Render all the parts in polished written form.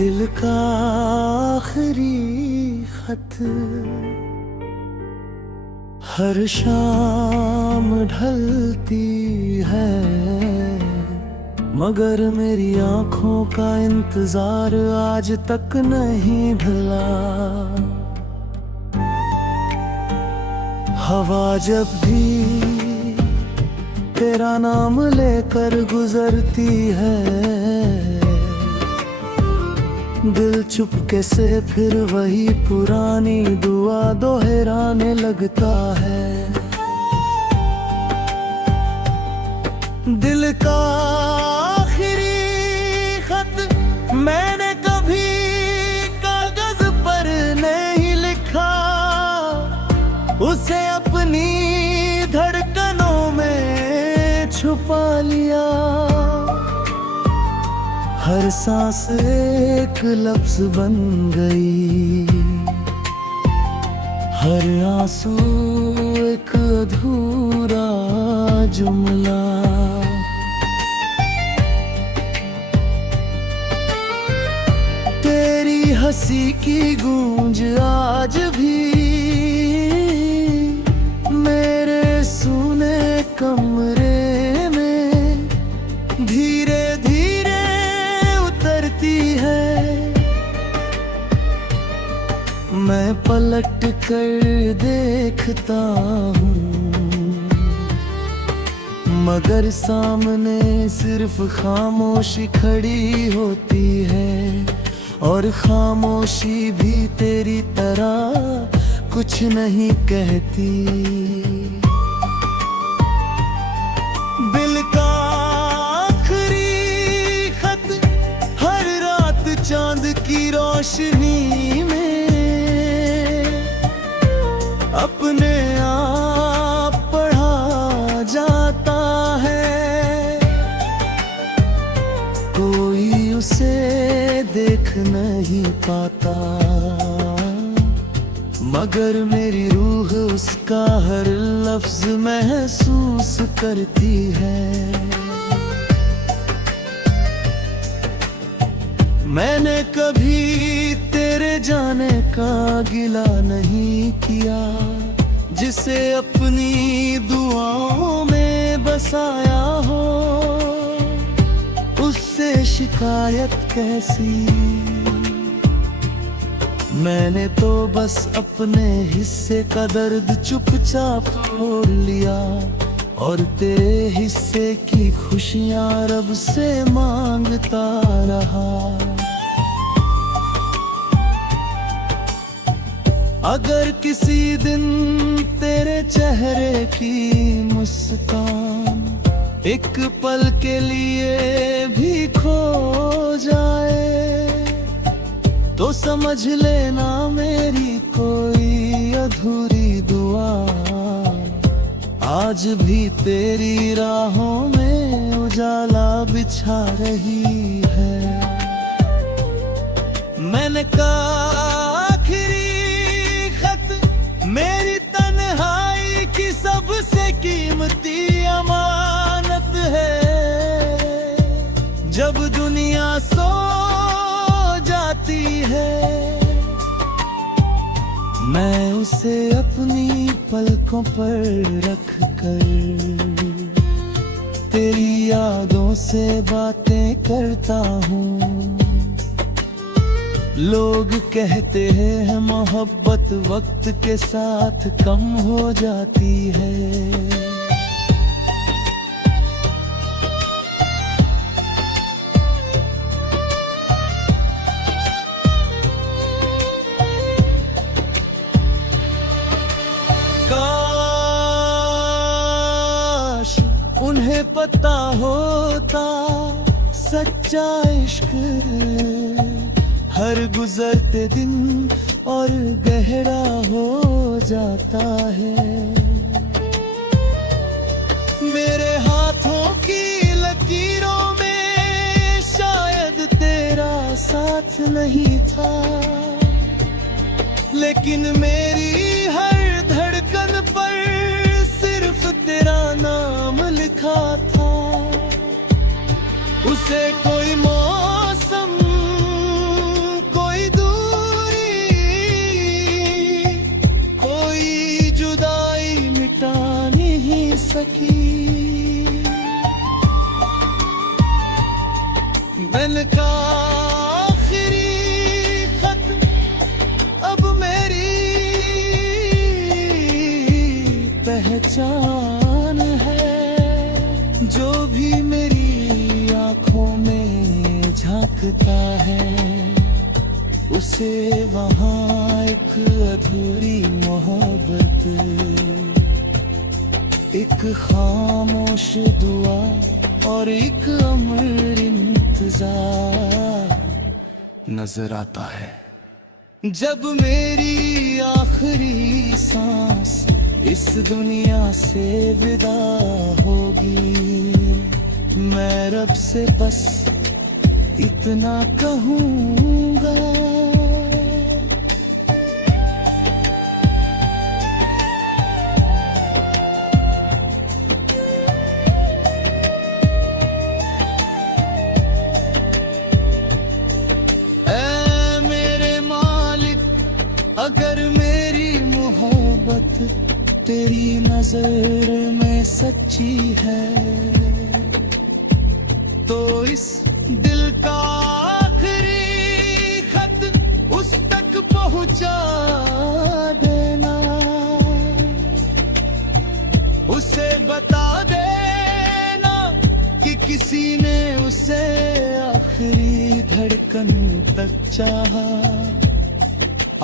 दिल का आखिरी खत हर शाम ढलती है, मगर मेरी आंखों का इंतजार आज तक नहीं ढला। हवा जब भी तेरा नाम लेकर गुजरती है, दिल चुपके से फिर वही पुरानी दुआ दोहराने लगता है। दिल का आखिरी खत मैंने कभी कागज पर नहीं लिखा, उसे अपनी धड़कनों में छुपा लिया। हर सांस एक लफ्ज बन गई, हर आंसू एक अधूरा जुमला। तेरी हंसी की गूंज आज भी मेरे सूने कमरे में धीरे धीरे उतरती है। मैं पलट कर देखता हूँ, मगर सामने सिर्फ खामोशी खड़ी होती है, और खामोशी भी तेरी तरह कुछ नहीं कहती। दिल का आखिरी खत हर रात चांद की रोशनी में अपने आप पढ़ा जाता है। कोई उसे देख नहीं पाता, मगर मेरी रूह उसका हर लफ्ज महसूस करती है। मैंने कभी तेरे जाने का गिला नहीं किया, जिसे अपनी दुआओं में बसाया हो, उससे शिकायत कैसी। मैंने तो बस अपने हिस्से का दर्द चुपचाप छोड़ लिया, और तेरे हिस्से की खुशियां रब से मांगता रहा। अगर किसी दिन तेरे चेहरे की मुस्कान एक पल के लिए भी खो जाए, तो समझ लेना मेरी कोई अधूरी दुआ आज भी तेरी राहों में उजाला बिछा रही है। मैंने कहा आखिरी खत मेरी तन्हाई की सबसे कीमती अमानत है। जब दुनिया सो जाती है, मैं उसे अपनी पलकों पर रख कर तेरी यादों से बातें करता हूँ। लोग कहते हैं मोहब्बत वक्त के साथ कम हो जाती है, काश उन्हें पता होता सच्चा इश्क हर गुजरते दिन और गहरा हो जाता है। मेरे हाथों की लकीरों में शायद तेरा साथ नहीं था, लेकिन मेरी हर धड़कन पर सिर्फ तेरा नाम लिखा था। उसे कोई मौसम सकी। मैंने कहा आखिरी खत अब मेरी पहचान है। जो भी मेरी आंखों में झांकता है उसे वहाँ एक अधूरी मोहब्बत, एक खामोश दुआ और एक अमर इंतजार नजर आता है। जब मेरी आखिरी सांस इस दुनिया से विदा होगी, मैं रब से बस इतना कहूँगा, ऐ मेरे मालिक अगर मेरी मोहब्बत तेरी नजर में सच्ची है तो इस दिल का आखिरी खत उस तक पहुंचा देना। उसे बता देना कि किसी ने उसे आखिरी धड़कन तक चाहा,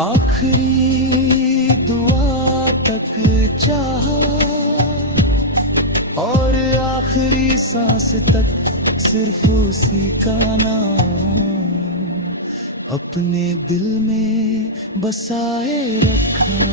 आखिरी दुआ तक चाहा और आखिरी सांस तक सिर्फ उसी का नाम अपने दिल में बसाए रखा।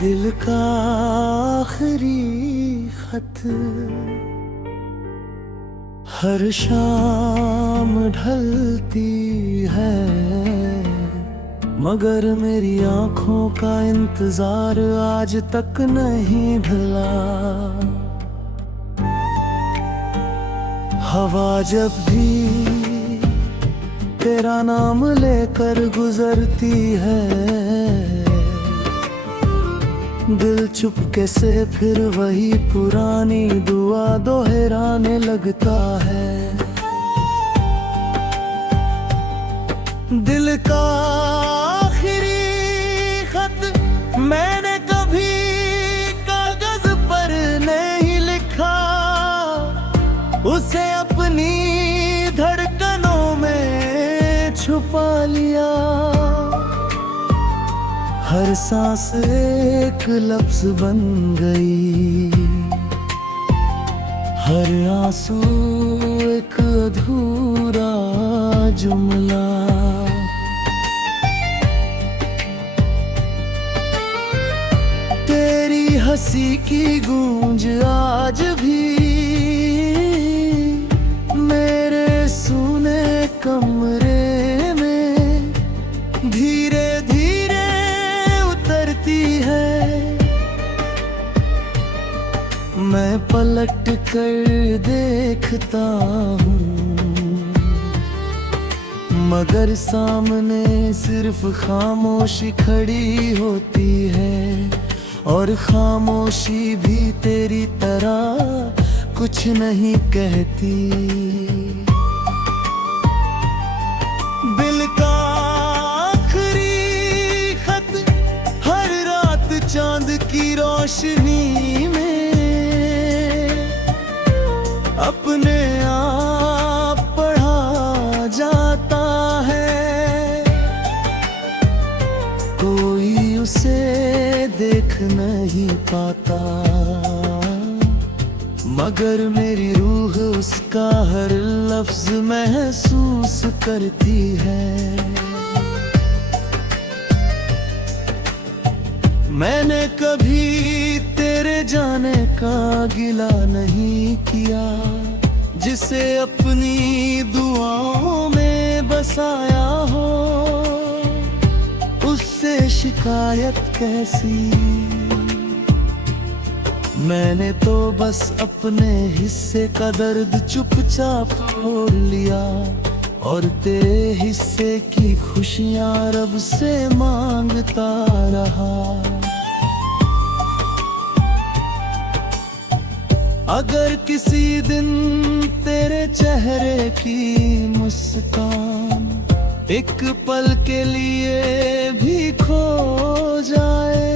दिल का आखिरी खत हर शाम ढलती है, मगर मेरी आंखों का इंतजार आज तक नहीं ढला। हवा जब भी तेरा नाम लेकर गुजरती है, दिल चुपके से फिर वही पुरानी दुआ दोहराने लगता है। दिल का आखिरी खत मैंने कभी कागज पर नहीं लिखा, उसे अपनी धड़कनों में छुपा लिया। हर सांस एक लफ्ज बन गई, हर आंसू एक अधूरा जुमला। तेरी हंसी की गूंज आज भी मेरे सूने कमरे में धीरे धीरे उतरती है। मैं पलट कर देखता हूँ, मगर सामने सिर्फ खामोशी खड़ी होती है, और खामोशी भी तेरी तरह कुछ नहीं कहती। दिल का आखिरी खत हर रात चांद की रोशनी में अपने आप पढ़ा जाता है। कोई उसे देख नहीं पाता, मगर मेरी रूह रूह उसका हर लफ्ज महसूस करती है। मैंने कभी तेरे जाने का गिला नहीं किया, जिसे अपनी दुआओं में बसाया हो, उससे शिकायत कैसी। मैंने तो बस अपने हिस्से का दर्द चुपचाप छोड़ लिया, और तेरे हिस्से की खुशियां रब से मांगता रहा। अगर किसी दिन तेरे चेहरे की मुस्कान एक पल के लिए भी खो जाए,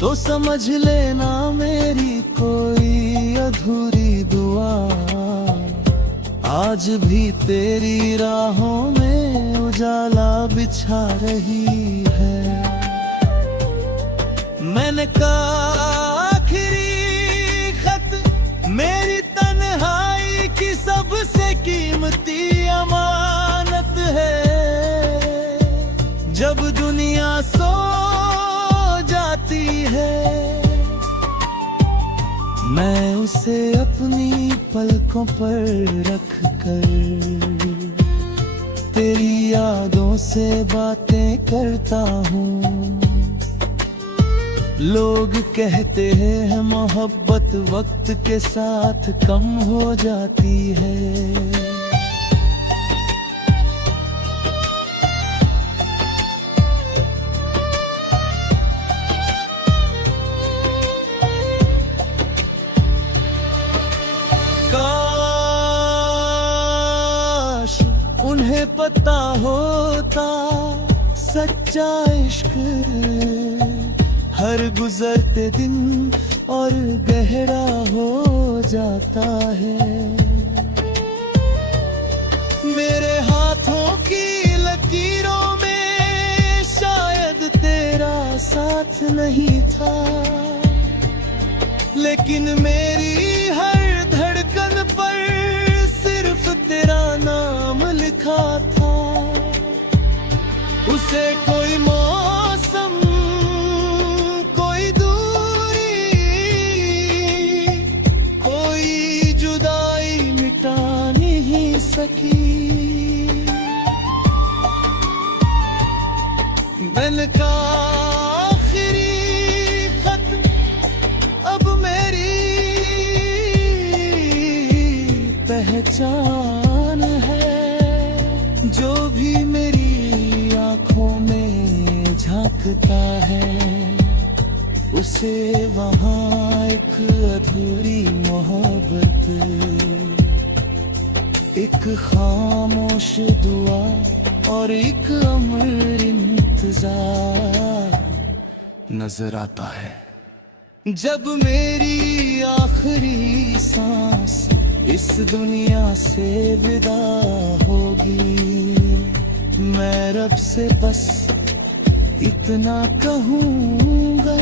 तो समझ लेना मेरी कोई अधूरी दुआ आज भी तेरी राहों में उजाला बिछा रही है। मैंने कहा आखिरी खत मेरी तन्हाई की सबसे कीमती अमानत है। जब दुनिया सो जाती है, मैं उसे अपनी पलकों पर रख कर तेरी यादों से बातें करता हूँ। लोग कहते हैं मोहब्बत वक्त के साथ कम हो जाती है। काश उन्हें पता होता सच्चा इश्क हर गुजरते दिन और गहरा हो जाता है। मेरे हाथों की लकीरों में शायद तेरा साथ नहीं था, लेकिन मेरी हर धड़कन पर सिर्फ तेरा नाम लिखा था। उसे कोई मौसम कोई दूरी कोई जुदाई मिटा नहीं सकी। मैंने कहा आखिरी खत अब मेरी पहचान है। जो भी मेरी आँखों में झांकता है, उसे वहाँ एक अधूरी मोहब्बत, एक खामोश दुआ और एक अमर इंतजार नजर आता है। जब मेरी आखिरी सांस इस दुनिया से विदा होगी, मैं रब से बस इतना कहूँगा,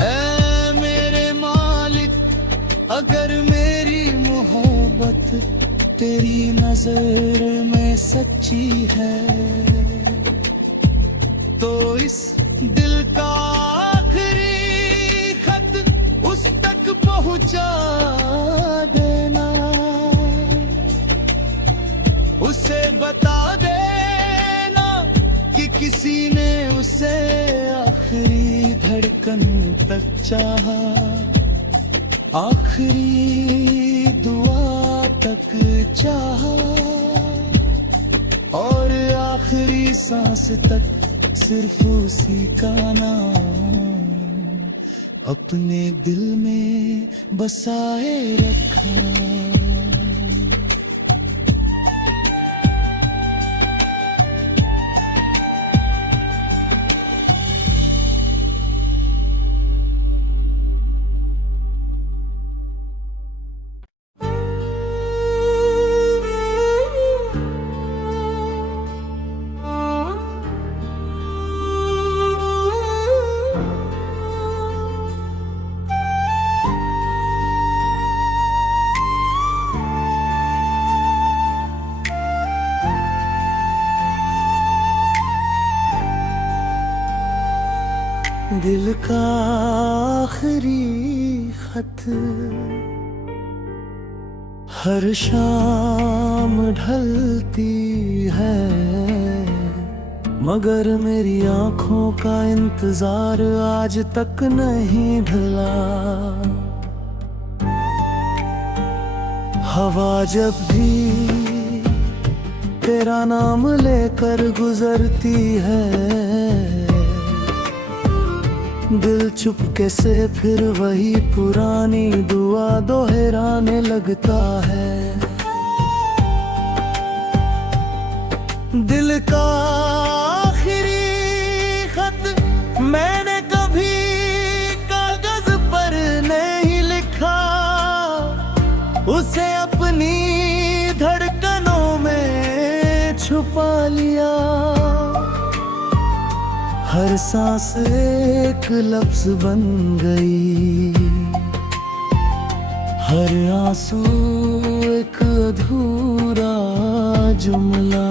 ऐ मेरे मालिक, अगर मेरी मोहब्बत तेरी नजर में सच्ची है, तो इस दिल का आखिरी खत उस तक पहुंचा देना। उसे बता देना कि किसी ने उसे आखिरी धड़कन तक चाहा, आखिरी दुआ तक चाहा, और आखिरी सांस तक सिर्फ उसी का नाम अपने दिल में बसाए रखा। दिल का आखिरी खत हर शाम ढलती है, मगर मेरी आंखों का इंतजार आज तक नहीं ढला। हवा जब भी तेरा नाम लेकर गुजरती है, दिल चुपके से फिर वही पुरानी दुआ दोहराने लगता है। दिल का आखिरी खत मैंने कभी कागज पर नहीं लिखा, उसे अपनी धड़कनों में छुपा लिया। हर सांस एक लफ्ज बन गई, हर आंसू एक अधूरा जुमला।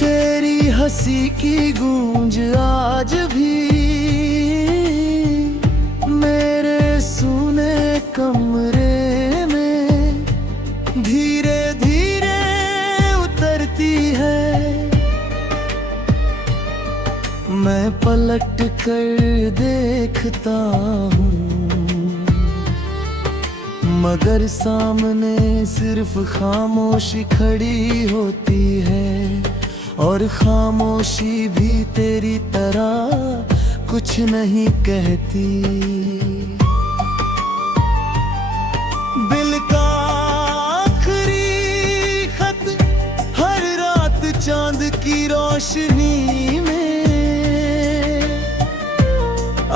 तेरी हंसी की गूंज आज भी मेरे सूने कमरे में धीरे धीरे उतरती है। मैं पलट कर देखता हूँ, मगर सामने सिर्फ खामोशी खड़ी होती है, और खामोशी भी तेरी तरह कुछ नहीं कहती। दिल का आखिरी खत हर रात चांद की रोशनी में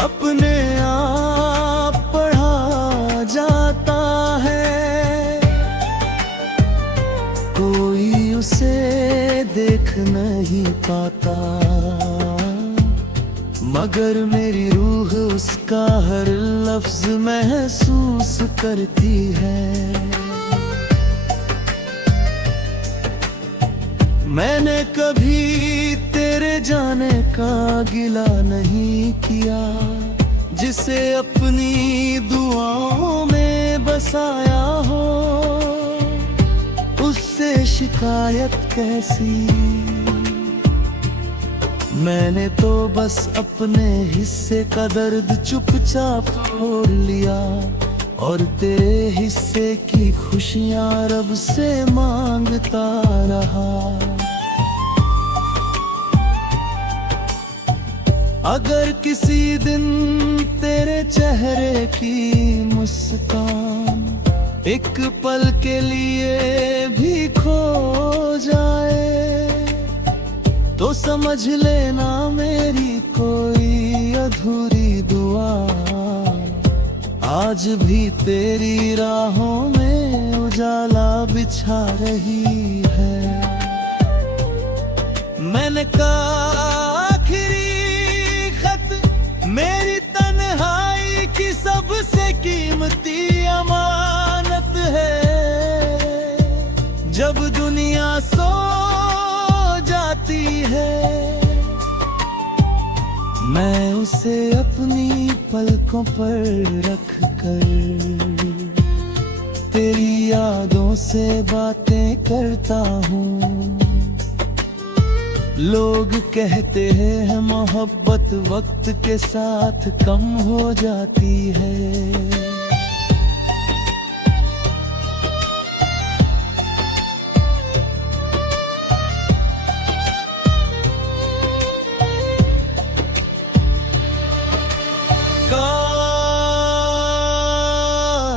अपने आप पढ़ा जाता है। कोई उसे देख नहीं पाता, मगर मेरी रूह उसका हर लफ्ज महसूस करती है। मैंने कभी तेरे जाने का गिला नहीं किया, जिसे अपनी दुआओं में बसाया हो, उससे शिकायत कैसी। मैंने तो बस अपने हिस्से का दर्द चुपचाप छोड़ लिया, और तेरे हिस्से की खुशियां रब से मांगता रहा। अगर किसी दिन तेरे चेहरे की मुस्कान एक पल के लिए भी खो जाए, तो समझ लेना मेरी कोई अधूरी दुआ आज भी तेरी राहों में उजाला बिछा रही है। मैंने कहा आखिरी खत मेरी तन्हाई की सबसे कीमती अमानत है। जब दुनिया सो जाती है, मैं उसे अपनी पलकों पर रख कर तेरी यादों से बातें करता हूँ। लोग कहते हैं मोहब्बत वक्त के साथ कम हो जाती है,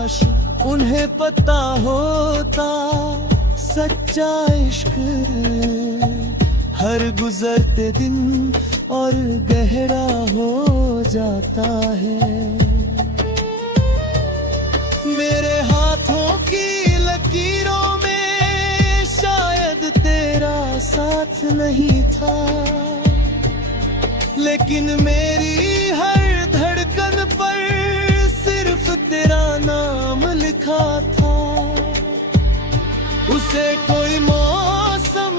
काश उन्हें पता होता सच्चा इश्क हर गुजरते दिन और गहरा हो जाता है। मेरे हाथों की लकीरों में शायद तेरा साथ नहीं था, लेकिन मेरी हर धड़कन पर सिर्फ तेरा नाम लिखा था। उसे कोई मौसम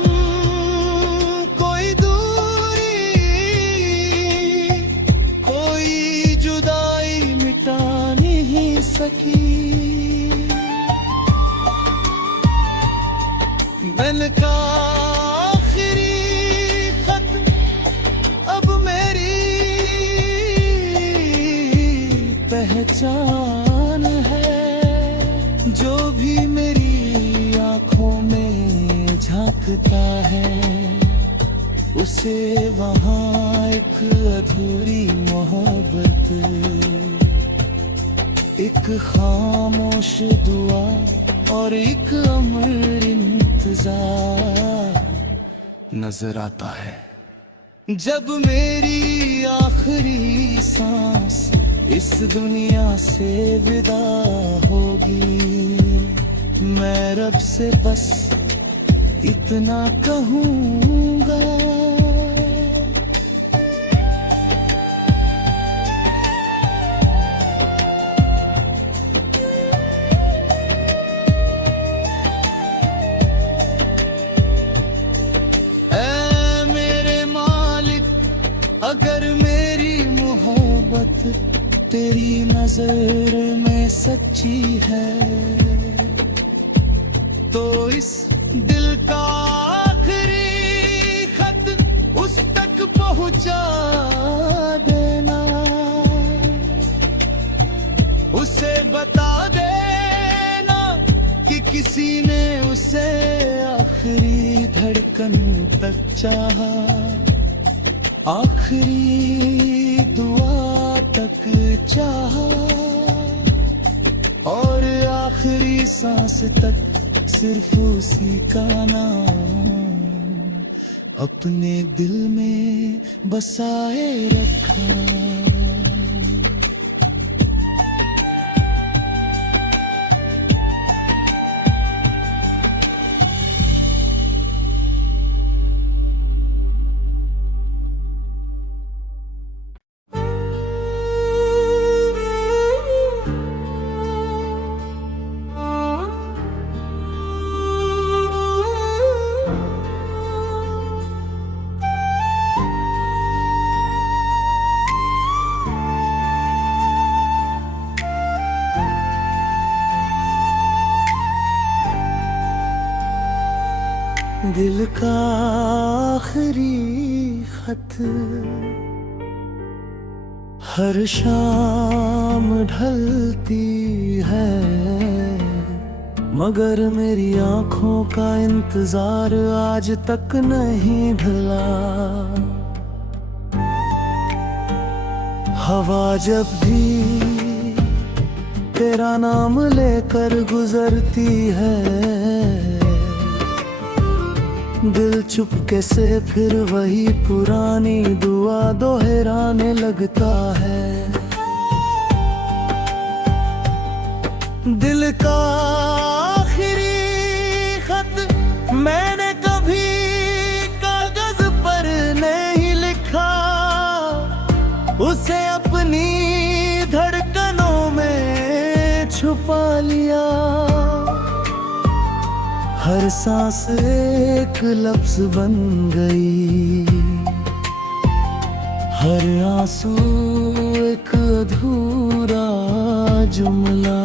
मैंने कहा आखिरी खत अब मेरी पहचान है। जो भी मेरी आंखों में झांकता है उसे वहाँ एक अधूरी मोहब्बत, एक खामोश दुआ और एक अमर इंतजार नजर आता है। जब मेरी आखिरी सांस इस दुनिया से विदा होगी, मैं रब से बस इतना कहूँगा, अगर मेरी मोहब्बत तेरी नजर में सच्ची है तो इस दिल का आखिरी खत उस तक पहुंचा देना। उसे बता देना कि किसी ने उसे आखिरी धड़कन तक चाहा, आखिरी दुआ तक चाहा और आखिरी सांस तक सिर्फ उसी का नाम अपने दिल में बसाए रखा। दिल का आखिरी खत हर शाम ढलती है, मगर मेरी आंखों का इंतजार आज तक नहीं ढला। हवा जब भी तेरा नाम लेकर गुजरती है, दिल चुपके से फिर वही पुरानी दुआ दोहराने लगता है। दिल का आखिरी खत मैंने कभी कागज पर नहीं लिखा, उसे अपनी धड़कनों में छुपा लिया। हर सांस एक लफ्ज बन गई, हर आंसू एक अधूरा जुमला।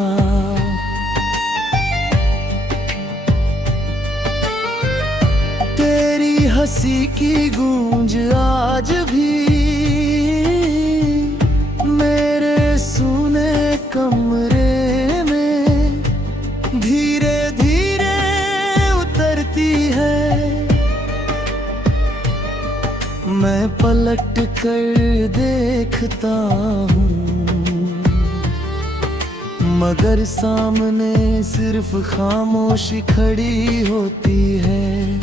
तेरी हंसी की गूंज आज भी मेरे सूने कमरे में धीरे धीरे है। मैं पलट कर देखता हूँ मगर सामने सिर्फ खामोशी खड़ी होती है,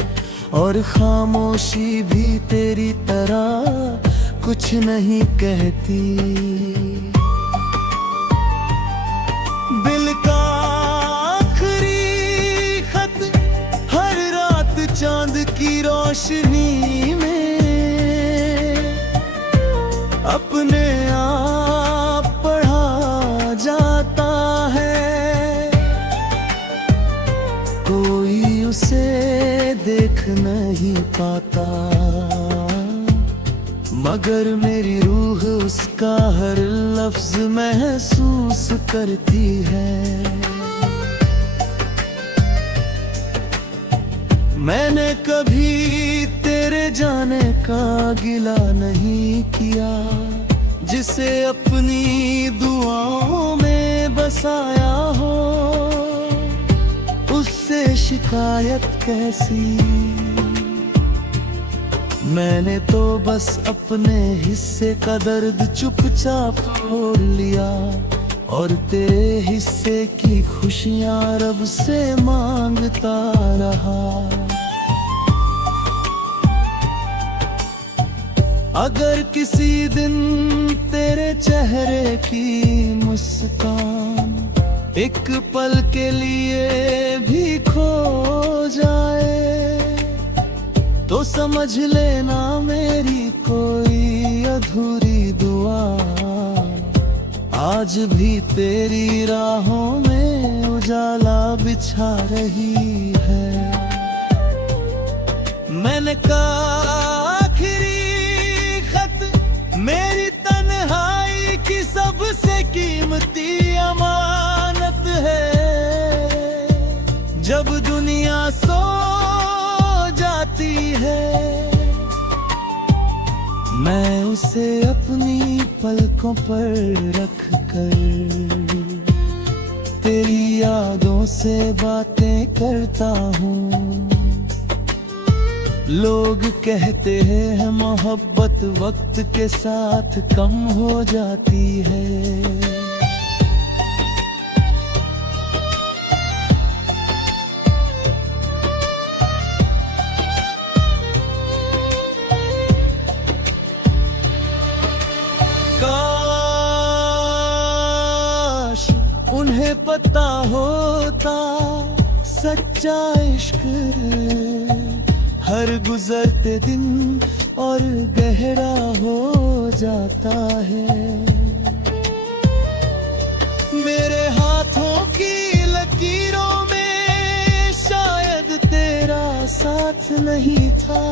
और खामोशी भी तेरी तरह कुछ नहीं कहती। दिल का चांद की रोशनी में अपने आप पढ़ा जाता है। कोई उसे देख नहीं पाता मगर मेरी रूह उसका हर लफ्ज महसूस करती है। का गिला नहीं किया, जिसे अपनी दुआओं में बसाया हो उससे शिकायत कैसी। मैंने तो बस अपने हिस्से का दर्द चुपचाप छोड़ लिया, और तेरे हिस्से की खुशियां रब से मांगता रहा। अगर किसी दिन तेरे चेहरे की मुस्कान एक पल के लिए भी खो जाए, तो समझ लेना मेरी कोई अधूरी दुआ आज भी तेरी राहों में उजाला बिछा रही है। मैंने कहा आखिरी खत मेरी तन्हाई की सबसे कीमती अमानत है। जब दुनिया सो जाती है मैं उसे अपनी पलकों पर रख कर तेरी यादों से बातें करता हूँ। लोग कहते हैं मोहब्बत वक्त के साथ कम हो जाती है, काश उन्हें पता होता सच्चा इश्क हर गुजरते दिन और गहरा हो जाता है। मेरे हाथों की लकीरों में शायद तेरा साथ नहीं था,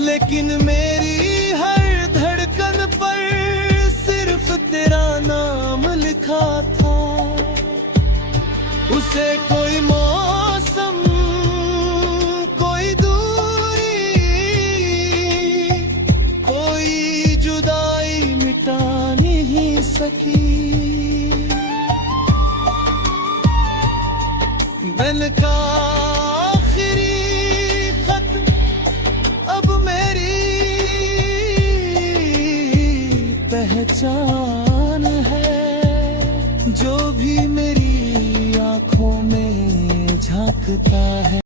लेकिन मेरी हर धड़कन पर सिर्फ तेरा नाम लिखा था। उसे कोई मौसम कोई दूरी कोई जुदाई मिटा नहीं सकी। मैंने कहा आखिरी खत अब मेरी पहचान है, जो भी मेरी आंखों में झांकता है।